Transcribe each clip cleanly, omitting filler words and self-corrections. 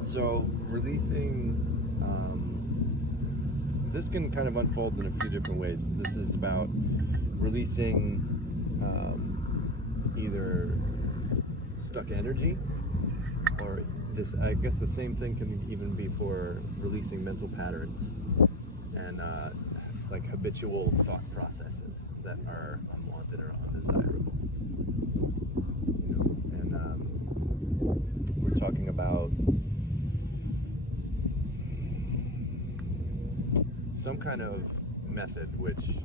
So releasing, this can kind of unfold in a few different ways. This is about releasing either stuck energy, or this. I guess the same thing can even be for releasing mental patterns and like habitual thought processes that are unwanted or undesirable. You know, and we're talking about some kind of method, which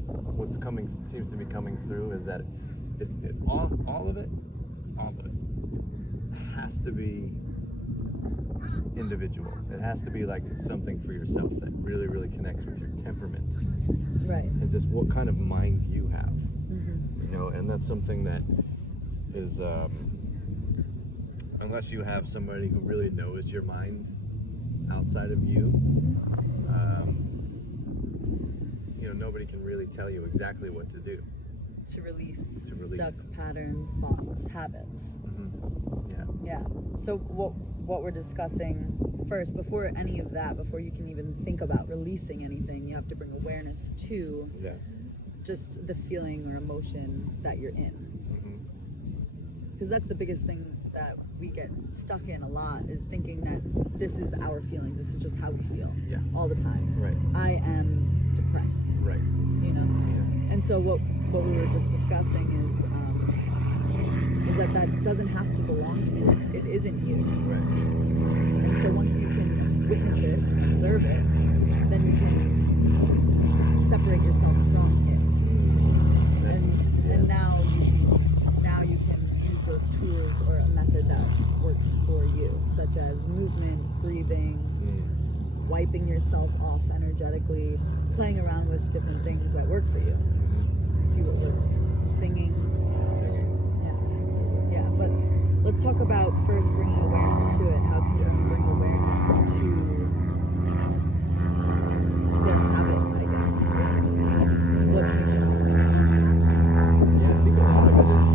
seems to be coming through is that all of it has to be individual. It has to be like something for yourself that really, really connects with your temperament, Right. and just what kind of mind you have. Mm-hmm. You know, and that's something that is, unless you have somebody who really knows your mind outside of you, you know, nobody can really tell you exactly what to do. To release release. stuck patterns, thoughts, habits. Yeah. Yeah. So what we're discussing first, before any of that, before you can even think about releasing anything, you have to bring awareness to Yeah. just the feeling or emotion that you're in. Because that's the biggest thing that we get stuck in a lot, is thinking that this is our feelings, this is just how we feel. Yeah. All the time. Right. I am depressed. Right. You know. Yeah. And so what we were just discussing is that doesn't have to belong to you. It isn't you. Right. And so once you can witness it and observe it, then you can separate yourself from it. And now you can use those tools or a method that works for you, such as movement, breathing, wiping yourself off energetically, playing around with different things that work for you. See what works. Singing. Yeah, but let's talk about first bringing awareness to it. How can one bring awareness to their habit, I guess? What's making them unhappy? Yeah, I think a lot of it is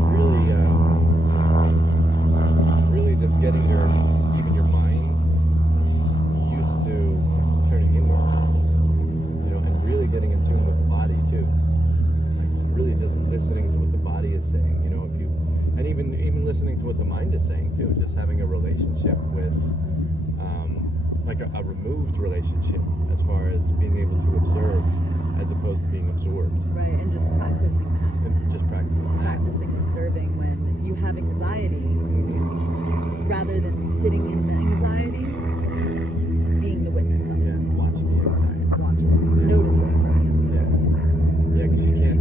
really just getting your mind used to turning inward, you know, and really getting in tune with the body too. Like really just listening to what the body is saying, you know, and even listening to what the mind is saying too. Just having a relationship with, like a removed relationship, as far as being able to observe as opposed to being absorbed. Right, and just practicing that. And just practicing that. Practicing observing when you have anxiety, rather than sitting in the anxiety, being the witness of it. Yeah, watch the anxiety. Watch it. Notice it first. Yeah, because you can't,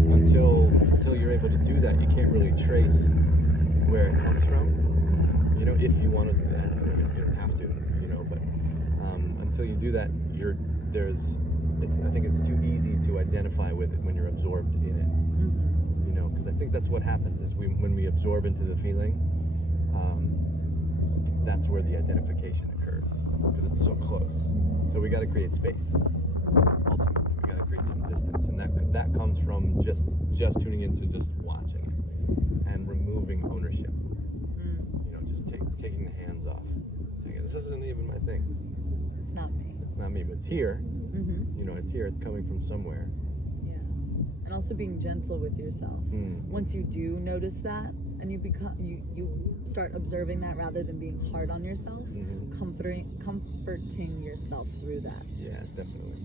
until you're able to do that, you can't really trace where it comes from. You know, if you want to do that, you don't have to. You know, but until you do that, I think it's too easy to identify with it when you're absorbed in it. You know, because I think that's what happens is when we absorb into the feeling, that's where the identification occurs, because it's so close. So we got to create space. Ultimately, we got to create some distance, and that comes from just tuning into just watching and removing ownership. You know, just taking the hands off. Saying, this isn't even my thing. It's not me. It's not me, but it's here. You know, it's here. It's coming from somewhere. Yeah. And also being gentle with yourself. Once you do notice that, and you start observing that rather than being hard on yourself, comforting yourself through that. Yeah, definitely.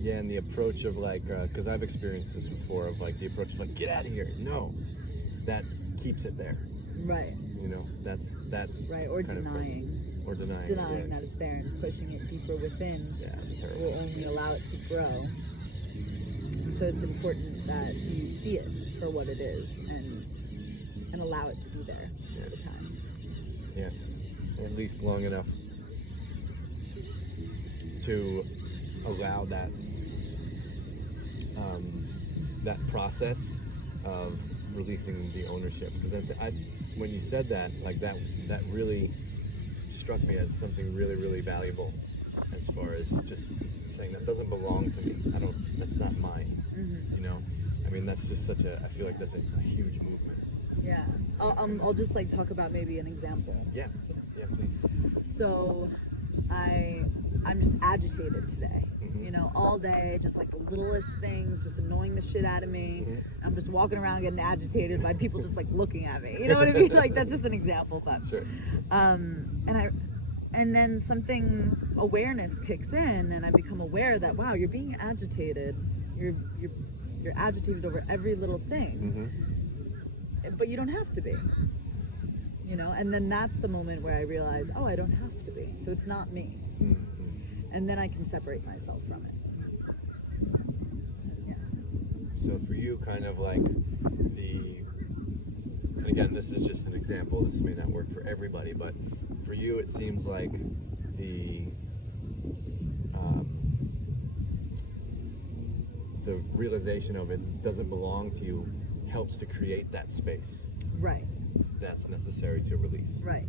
Yeah, and the approach of like, because I've experienced this before, of like the approach of like, get out of here. No, that keeps it there. Right. You know, that's that. Right, or denying. Or denying. Denying that it's there and pushing it deeper within. Yeah, it's terrible. Will only allow it to grow. So it's important that you see it for what it is and allow it to be there all the time. Yeah, at least long enough to allow that that process of releasing the ownership. Because when you said that, like that really struck me as something really, really valuable, as far as just saying that doesn't belong to me. That's not mine. You know, I mean, that's just I feel like that's a huge movement. Yeah. I'll just like talk about maybe an example. Yeah. So, Yeah, please. so I'm just agitated today. Mhm. You know, all day, just like the littlest things, just annoying the shit out of me. Mhm. I'm just walking around getting agitated by people just like looking at me. You know what I mean? Like that's just an example, but Sure. and then something awareness kicks in, and I become aware that wow, you're being agitated. You're agitated over every little thing, Mm-hmm. but you don't have to be. You know, and then that's the moment where I realize, oh, I don't have to be. So it's not me. Mm-hmm. And then I can separate myself from it. Yeah. So for you, kind of like and again, this is just an example. This may not work for everybody, but for you, it seems like the realization of it doesn't belong to you helps to create that space Right. that's necessary to release. Right.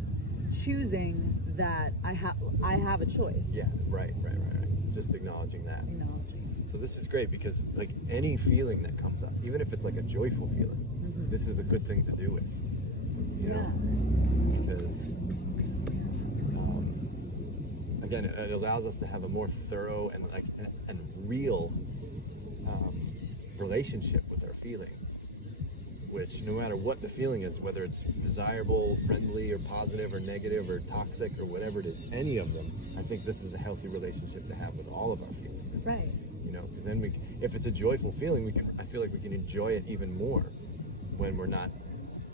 Choosing that I have a choice. Yeah, right. Just acknowledging that. Acknowledging. So this is great because like any feeling that comes up, even if it's like a joyful feeling, this is a good thing to do with. You know? Because again, it allows us to have a more thorough and like and real relationship with our feelings. Which, no matter what the feeling is, whether it's desirable, friendly, or positive, or negative, or toxic, or whatever it is, any of them, I think this is a healthy relationship to have with all of our feelings. Right. You know, because then if it's a joyful feeling, I feel like we can enjoy it even more when we're not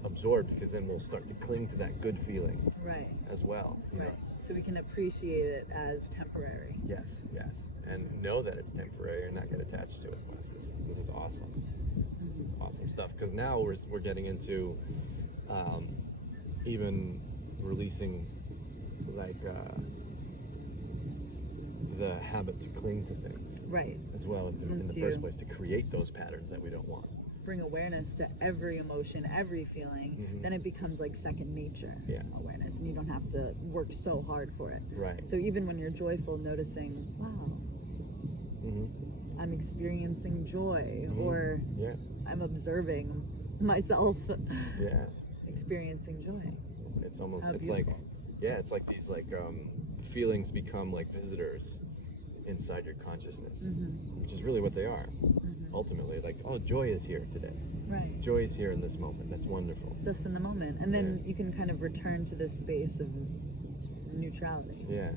absorbed, because then we'll start to cling to that good feeling Right. as well. You Right. know? So we can appreciate it as temporary. Yes, and know that it's temporary and not get attached to it. This is awesome. This is awesome stuff, because now we're getting into even releasing like the habit to cling to things Right. as well in the Once first you place, to create those patterns that we don't want. bring awareness to every emotion, every feeling, then it becomes like second nature. Yeah. Awareness, and you don't have to work so hard for it. Right. So even when you're joyful, noticing, wow, I'm experiencing joy, or Yeah. I'm observing myself Yeah. experiencing joy. It's almost How it's beautiful. like it's like these like feelings become like visitors inside your consciousness, which is really what they are. Ultimately, like, oh, joy is here today. Right. Joy is here in this moment. That's wonderful. Just in the moment. And then you can kind of return to this space of neutrality. Yeah.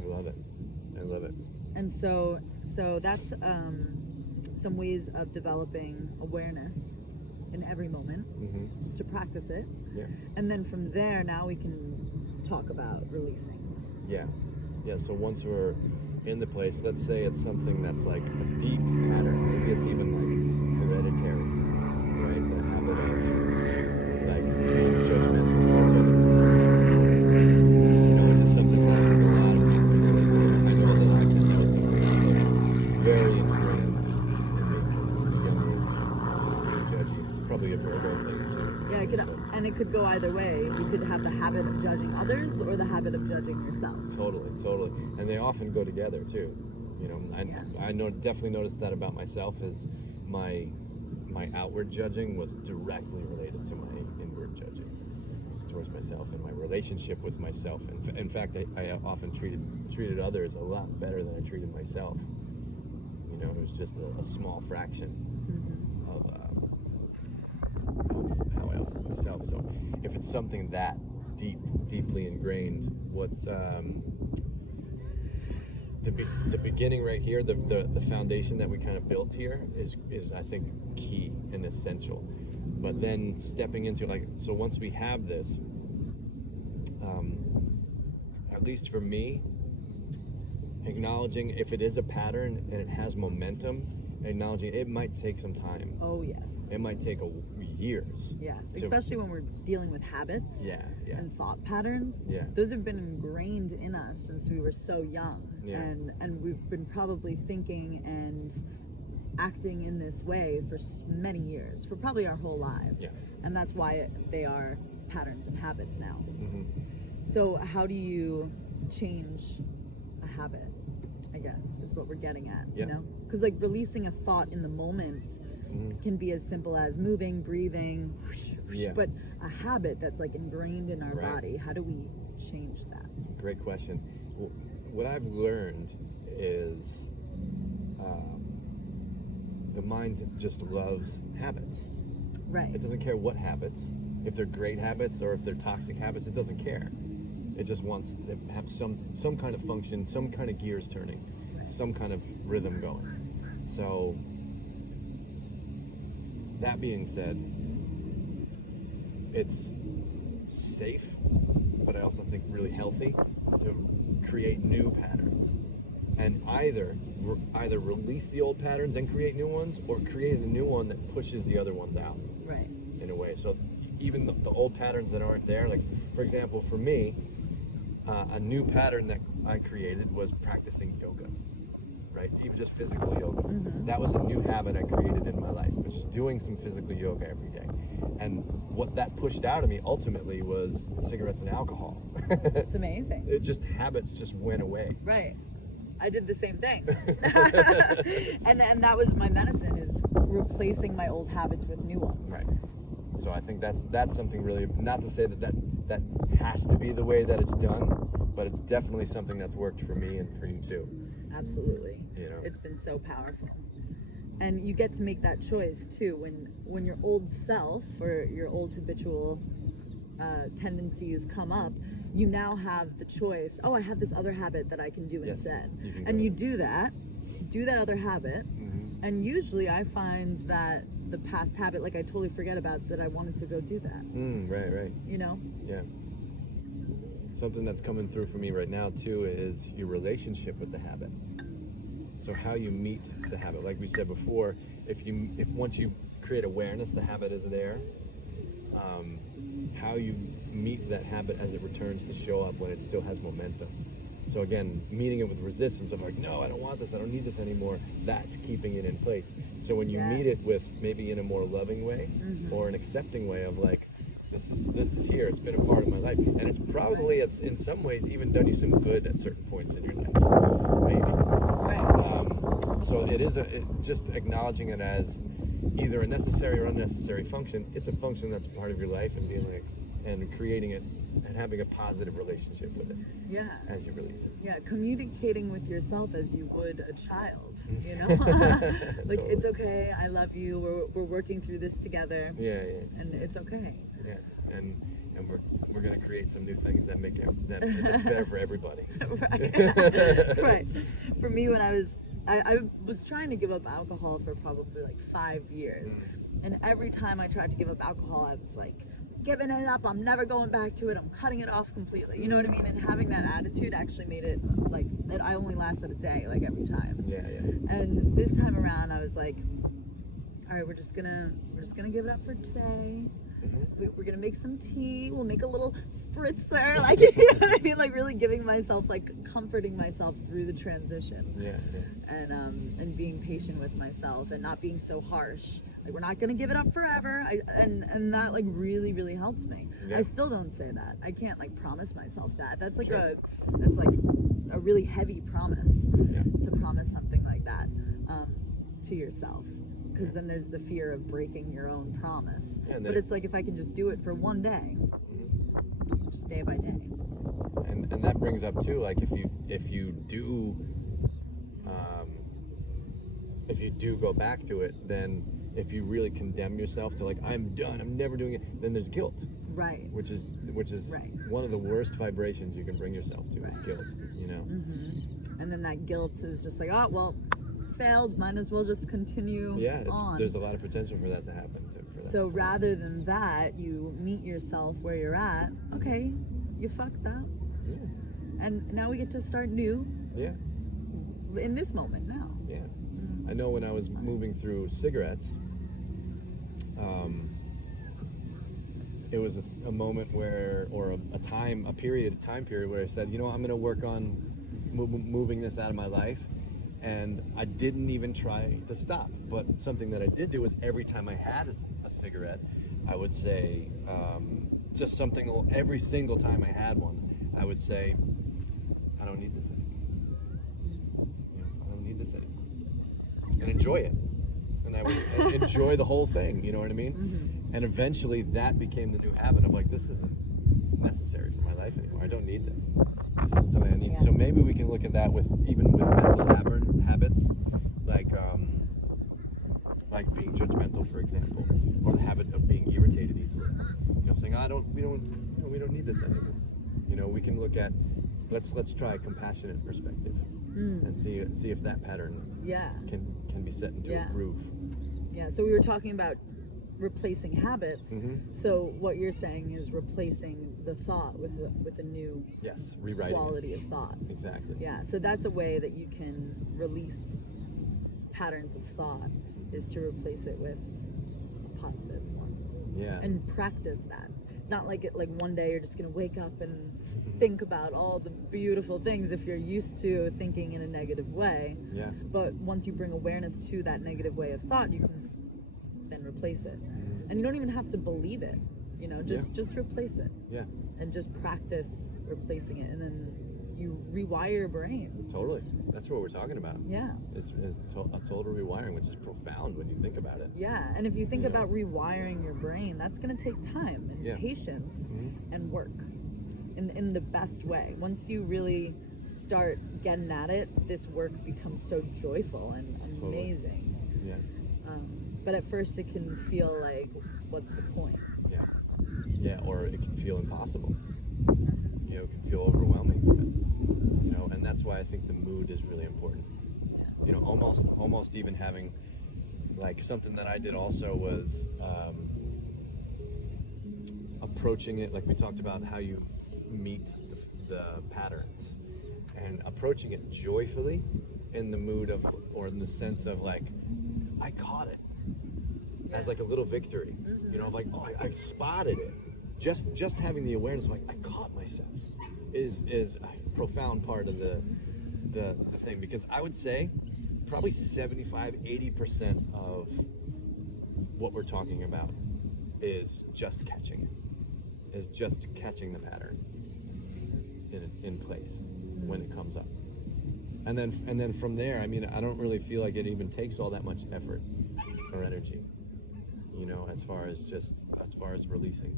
I love it. I love it. And so that's some ways of developing awareness in every moment, just to practice it. Yeah. And then from there, now we can talk about releasing. Yeah. So once we're in the place, let's say it's something that's like a deep pattern. Maybe it's even like hereditary, right? The habit of like being judgmental towards other people. You know, it's just something that a lot of people can relate to. I know that I can know something that's like very ingrained in me from a young age. Just being judgy. It's probably a Virgo thing too. Yeah, it could go either way. You could have the habit of judging others or the habit of judging yourself. Totally. And they often go together too. You know, I definitely noticed that about myself, is my outward judging was directly related to my inward judging towards myself and my relationship with myself. And in fact, I often treated others a lot better than I treated myself. You know, it was just a small fraction of how I felt myself. So if it's something that deeply ingrained, what's the beginning right here, the foundation that we kind of built here is I think key and essential. But then stepping into so once we have this, at least for me, acknowledging if it is a pattern and it has momentum, acknowledging it might take some time. Oh, yes. It might take years. Yes, especially when we're dealing with habits and thought patterns. Yeah. Those have been ingrained in us since we were so young. Yeah. And we've been probably thinking and acting in this way for many years, for probably our whole lives. Yeah. And that's why they are patterns and habits now. So how do you change a habit, I guess, is what we're getting at, Yeah. you know? because like releasing a thought in the moment can be as simple as moving, breathing, Yeah. but a habit that's like ingrained in our Right. body, how do we change that? Great question. What I've learned is the mind just loves habits. Right. It doesn't care what habits, if they're great habits or if they're toxic habits. It doesn't care. It just wants to have some kind of function, some kind of gears turning, some kind of rhythm going. So that being said, it's safe, but I also think really healthy to create new patterns, and either release the old patterns and create new ones, or create a new one that pushes the other ones out. Right. In a way. So even the old patterns that aren't there, like for example, for me, a new pattern that I created was practicing yoga, right? Even just physical yoga. That was a new habit I created in my life, was just doing some physical yoga every day. And what that pushed out of me ultimately was cigarettes and alcohol. It's amazing. Habits just went away. Right. I did the same thing. and that was my medicine, is replacing my old habits with new ones. Right. So I think that's something really, not to say that has to be the way that it's done, but it's definitely something that's worked for me and for you too. Absolutely. You know? It's been so powerful. And you get to make that choice too, when your old self or your old habitual tendencies come up. You now have the choice. Oh, I have this other habit that I can do instead. You do that other habit. And usually I find that the past habit, like I totally forget about that I wanted to go do that. Right. You know? Yeah. Something that's coming through for me right now too is your relationship with the habit. So how you meet the habit. Like we said before, if once you create awareness, the habit is there. How you meet that habit as it returns to show up when it still has momentum. So again, meeting it with resistance of like, no, I don't want this, I don't need this anymore, that's keeping it in place. So when you meet it with maybe in a more loving way or an accepting way of like, this is here, it's been a part of my life, and it's probably, it's in some ways even done you some good at certain points in your life, maybe. Right. So it is just acknowledging it as either a necessary or unnecessary function. It's a function that's a part of your life, and being like, and creating it and having a positive relationship with it. Yeah. As you release it. Yeah, communicating with yourself as you would a child, you know? Like, Totally. It's okay, I love you, we're working through this together. Yeah. And it's okay. Yeah. And we're gonna create some new things that make that's better for everybody. Right. Right. For me, when I was trying to give up alcohol for probably like 5 years. And every time I tried to give up alcohol, I was like, giving it up, I'm never going back to it, I'm cutting it off completely. You know what I mean? And having that attitude actually made it like that I only lasted a day, like every time. Yeah. And this time around I was like, all right, we're just gonna give it up for today. We're gonna make some tea, we'll make a little spritzer, like, you know what I mean? Like really giving myself, like comforting myself through the transition. Yeah. And being patient with myself and not being so harsh. Like, we're not gonna give it up forever. And that like really, really helped me. Yeah. I still don't say that. I can't like promise myself that. That's like Sure. that's like a really heavy promise Yeah. to promise something like that to yourself. Because then there's the fear of breaking your own promise. Yeah, but it's like, if I can just do it for one day, just day by day. And that brings up too, like if you do go back to it, then if you really condemn yourself to like, I'm done, I'm never doing it, then there's guilt. Right. Which is Right. one of the worst vibrations you can bring yourself to, is guilt, you know? And then that guilt is just like, oh, well, failed, might as well just continue on. There's a lot of potential for that to happen too. So rather than that, you meet yourself where you're at. Okay, you fucked up. Yeah. And now we get to start new Yeah. in this moment now. Yeah. I know when I was moving through cigarettes, it was a moment where, or a time period where I said, you know, I'm going to work on moving this out of my life. And I didn't even try to stop. But something that I did do was every time I had a cigarette, I would say, just something, every single time I had one, I would say, I don't need this anymore. You know, I don't need this anymore. and enjoy it. And I would enjoy the whole thing, you know what I mean? Mm-hmm. And eventually that became the new habit of like, this isn't necessary for my life anymore. I don't need this. This isn't something I need. Yeah. So maybe we can look at that with even with mental habits, like being judgmental, for example, or the habit of being irritated easily. You know, saying, we don't need this anymore. You know, we can look at, let's try a compassionate perspective and see if that pattern Yeah. can be set into Yeah. a groove. Yeah. So we were talking about replacing habits. Mm-hmm. So what you're saying is replacing the thought with a new Yes, rewriting quality of thought. it. Exactly. Yeah. So that's a way that you can release patterns of thought, is to replace it with a positive one Yeah. and practice that. It's not like one day you're just gonna wake up and think about all the beautiful things if you're used to thinking in a negative way. Yeah. But once you bring awareness to that negative way of thought, you can then replace it. And you don't even have to believe it, you know, just replace it Yeah. and just practice replacing it, and then you rewire your brain. Totally. That's what we're talking about. Yeah. Is a total rewiring, which is profound when you think about it. Yeah, and if you think Yeah. about rewiring your brain, that's going to take time and Yeah. patience Mhm. and work in the best way. Once you really start getting at it, this work becomes so joyful and Totally. amazing. Yeah. But at first it can feel like, what's the point? Yeah. Yeah. Or it can feel impossible. You know, it can feel overwhelming. You know, and that's why I think the mood is really important. Yeah. You know, almost even having, like, something that I did also was approaching it, like we talked about how you meet the patterns, and approaching it joyfully, in the mood of, or in the sense of like, I caught it, as like a little victory. You know, like, oh, I spotted it. Just having the awareness of like, I caught myself is a profound part of the thing, because I would say probably 75-80% of what we're talking about is just catching it, is just catching the pattern in place when it comes up, and then from there, I mean, I don't really feel like it even takes all that much effort or energy, you know, as far as releasing.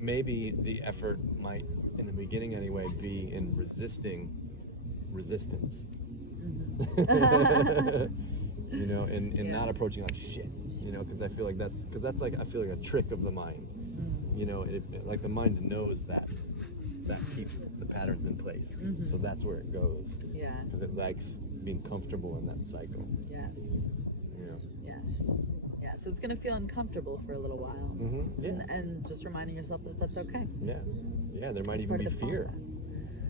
Maybe the effort might, in the beginning anyway, be in resistance. You know, and not approaching like shit, you know, because I feel like that's like, I feel like a trick of the mind. You know, like the mind knows that keeps the patterns in place, so that's where it goes, Yeah. because it likes being comfortable in that cycle, Yes. you know. Yes. Yeah. So it's going to feel uncomfortable for a little while. Yeah. And just reminding yourself that that's okay. Yeah, there might It's even part be of the fear. process.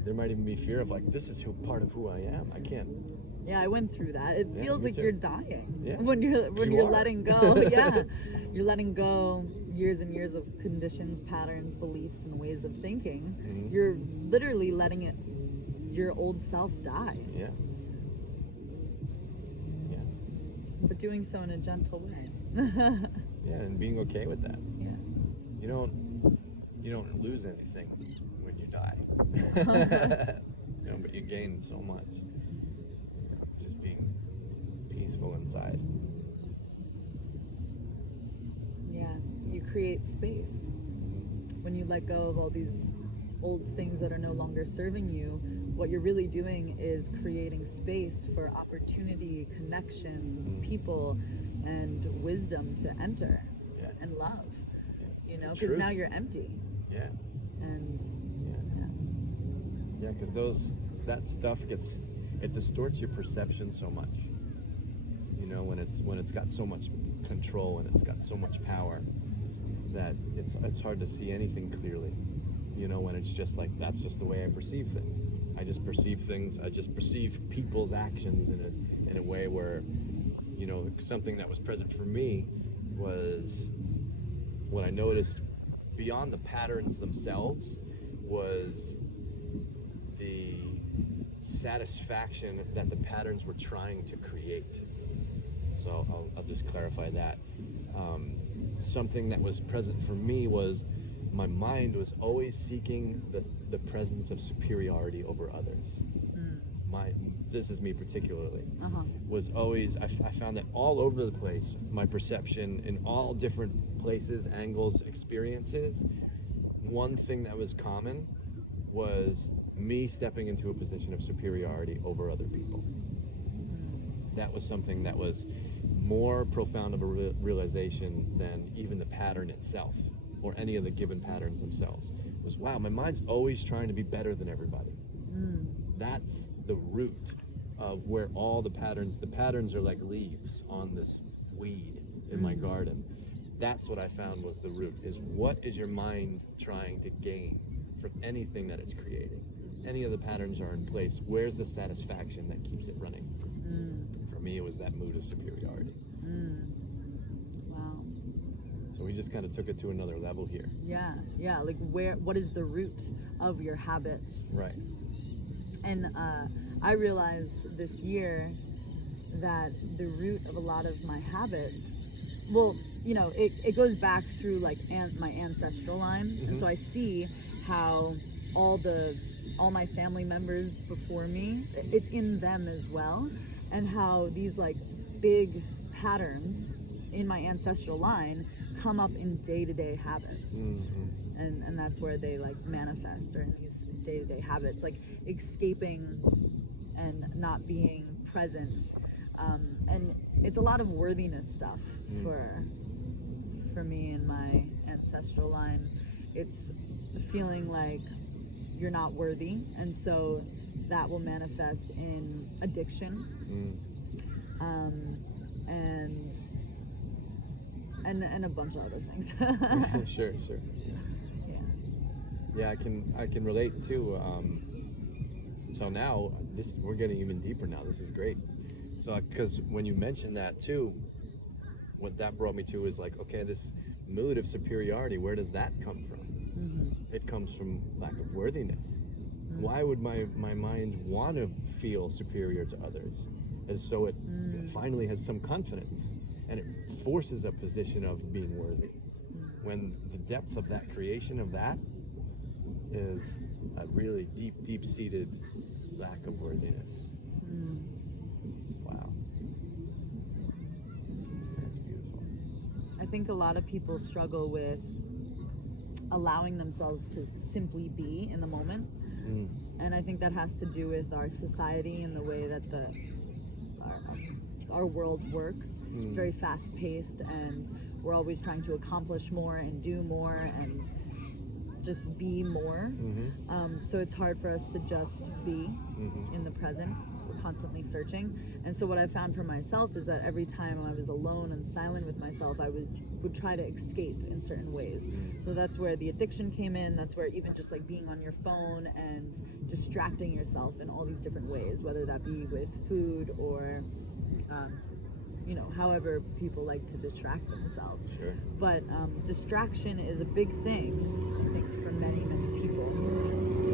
There might even be fear of like, this is part of who I am. I can't. Yeah, I went through that. It Yeah, feels me like too. you're dying Yeah. when you're You are. letting go. Yeah, you're letting go years and years of conditions, patterns, beliefs, and ways of thinking. You're literally letting your old self die, Yeah. Yeah. but doing so in a gentle way. Yeah, and being okay with that. Yeah. You don't lose anything when you die. You know, but you gain so much. You know, just being peaceful inside. Yeah, you create space. When you let go of all these old things that are no longer serving you, what you're really doing is creating space for opportunity, connections, people, and wisdom to enter, Yeah. and love. Yeah. You know, And because now truth. you're empty. Yeah. And Yeah. Yeah, because that stuff it distorts your perception so much. You know, when it's got so much control and it's got so much power, that it's hard to see anything clearly. You know, when it's just like, that's just the way I perceive things. I just perceive people's actions in a way where, you know, something that was present for me was, what I noticed beyond the patterns themselves was the satisfaction that the patterns were trying to create. So I'll just clarify that. Something that was present for me was, my mind was always seeking the presence of superiority over others. this is me particularly, Uh-huh. was always, I found that all over the place, my perception in all different places, angles, experiences, one thing that was common was me stepping into a position of superiority over other people. That was something that was more profound of a realization than even the pattern itself or any of the given patterns themselves. It was, wow, my mind's always trying to be better than everybody. That's the root of where all the patterns are like leaves on this weed in my garden. That's what I found was the root, is what is your mind trying to gain from anything that it's creating? Any of the patterns are in place. Where's the satisfaction that keeps it running? For me, it was that mood of superiority. Wow. So we just kind of took it to another level here. Yeah. Like what is the root of your habits? Right. And I realized this year that the root of a lot of my habits, well, you know, it goes back through like my ancestral line. And so I see how all my family members before me, it's in them as well. And how these like big patterns in my ancestral line come up in day-to-day habits. And that's where they like manifest, or in these day-to-day habits, like escaping and not being present. And it's a lot of worthiness stuff for me in my ancestral line. It's feeling like you're not worthy, and so that will manifest in addiction, and a bunch of other things. Sure. Yeah, I can relate too. So now we're getting even deeper now. This is great. So because when you mentioned that too, what that brought me to is like, okay, this mood of superiority, where does that come from? It comes from lack of worthiness. Why would my mind want to feel superior to others? And so it finally has some confidence, and it forces a position of being worthy. When the depth of that creation of that is a really deep-seated lack of worthiness. Wow. That's beautiful. I think a lot of people struggle with allowing themselves to simply be in the moment. And I think that has to do with our society and the way that our world works. It's very fast-paced, and we're always trying to accomplish more and do more and just be more. So it's hard for us to just be in the present. We're constantly searching. And so what I found for myself is that every time I was alone and silent with myself, I would try to escape in certain ways. So that's where the addiction came in. That's where even just like being on your phone and distracting yourself in all these different ways, whether that be with food or you know, however people like to distract themselves. Sure. But distraction is a big thing, I think, for many people.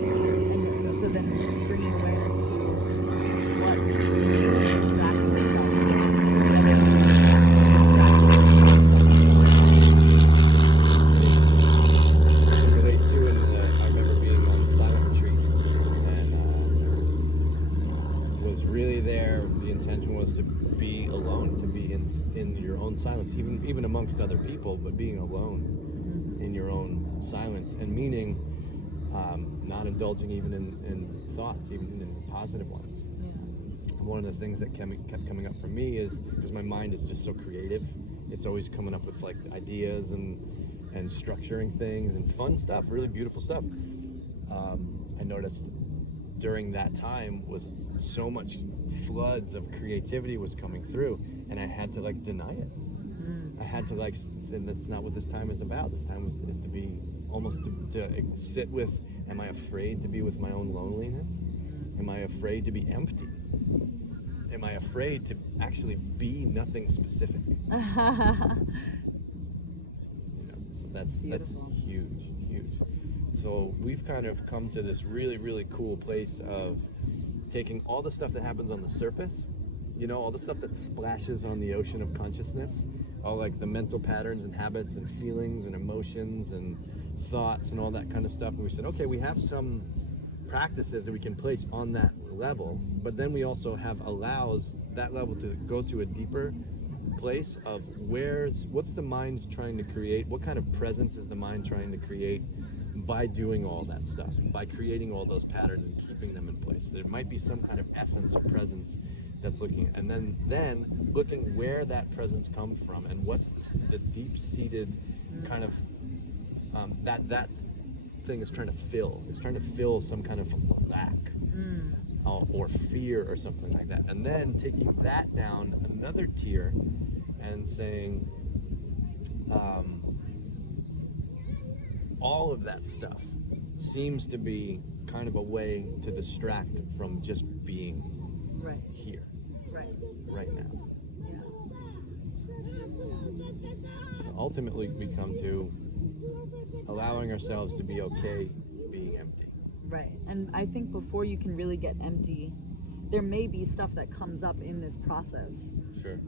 And so then bringing awareness to what to distract yourself with. I can relate too, and I remember being on silent retreat, and was really there. The intention was to be alone, to be in your own silence, even amongst other people, but being alone in your own silence, and meaning not indulging even in thoughts, even in positive ones. One of the things that kept coming up for me is because my mind is just so creative, it's always coming up with like ideas and structuring things and fun stuff, really beautiful stuff. I noticed during that time was so much floods of creativity was coming through, and I had to like deny it. I had to like, and that's not what this time is about. This time is to be almost to sit with, am I afraid to be with my own loneliness? Am I afraid to be empty? Am I afraid to actually be nothing specific? You know, so that's huge. So we've kind of come to this really, really cool place of taking all the stuff that happens on the surface, you know, all the stuff that splashes on the ocean of consciousness, all like the mental patterns and habits and feelings and emotions and thoughts and all that kind of stuff. And we said, okay, we have some practices that we can place on that level, but then we also have allows that level to go to a deeper place of what's the mind trying to create, what kind of presence is the mind trying to create by doing all that stuff, by creating all those patterns and keeping them in place. There might be some kind of essence or presence that's looking at, and then looking where that presence comes from and what's the deep-seated kind of that thing is trying to fill. It's trying to fill some kind of lack or fear or something like that. And then taking that down another tier and saying all of that stuff seems to be kind of a way to distract from just being here, right now. So ultimately, we come to allowing ourselves to be okay being empty. Right. And I think before you can really get empty, there may be stuff that comes up in this process. Sure.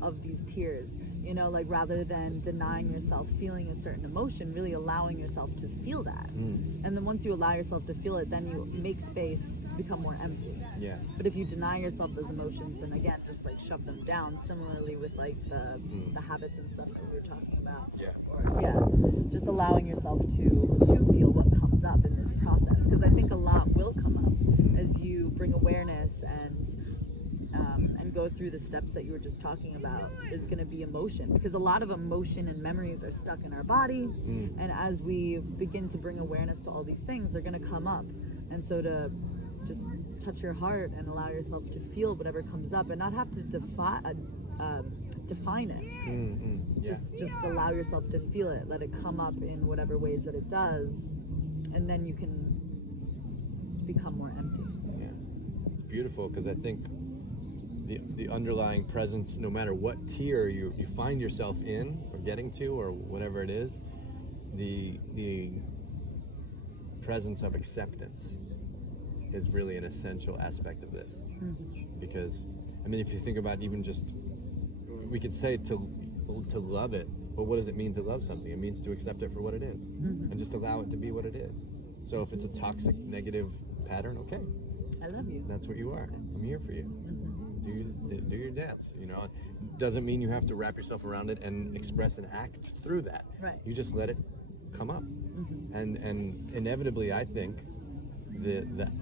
Of these tears, you know, like rather than denying yourself feeling a certain emotion, really allowing yourself to feel that. And then once you allow yourself to feel it, then you make space to become more empty. Yeah. But if you deny yourself those emotions and again just like shove them down, similarly with like the habits and stuff that we were talking about. Yeah, just allowing yourself to feel what comes up in this process, because I think a lot will come up as you bring awareness and go through the steps that you were just talking about. Is going to be emotion, because a lot of emotion and memories are stuck in our body, and as we begin to bring awareness to all these things, they're going to come up. And so to just touch your heart and allow yourself to feel whatever comes up and not have to define it. Just allow yourself to feel it, let it come up in whatever ways that it does, and then you can become more empty. Yeah, it's beautiful, because I think the underlying presence, no matter what tier you find yourself in or getting to or whatever it is, the presence of acceptance is really an essential aspect of this. Because I mean, if you think about even just, we could say to love it, but what does it mean to love something? It means to accept it for what it is and just allow it to be what it is. So if it's a toxic, negative pattern, okay, I love you. that's what you are. I'm here for you. Do your dance. You know, doesn't mean you have to wrap yourself around it and express and act through that. Right. You just let it come up, and inevitably, I think that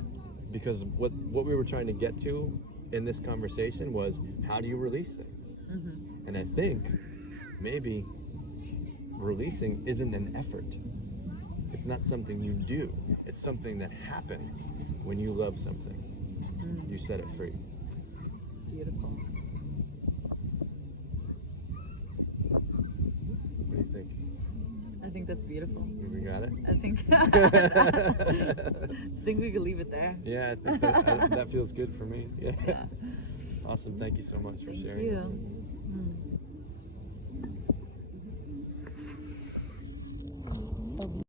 because what we were trying to get to in this conversation was, how do you release things? And I think maybe releasing isn't an effort. It's not something you do. It's something that happens when you love something. You set it free. Beautiful. What do you think? I think that's beautiful. Think we got it? I think we could leave it there. Yeah, I think that feels good for me. Yeah. Awesome. Thank you so much for sharing. Thank you.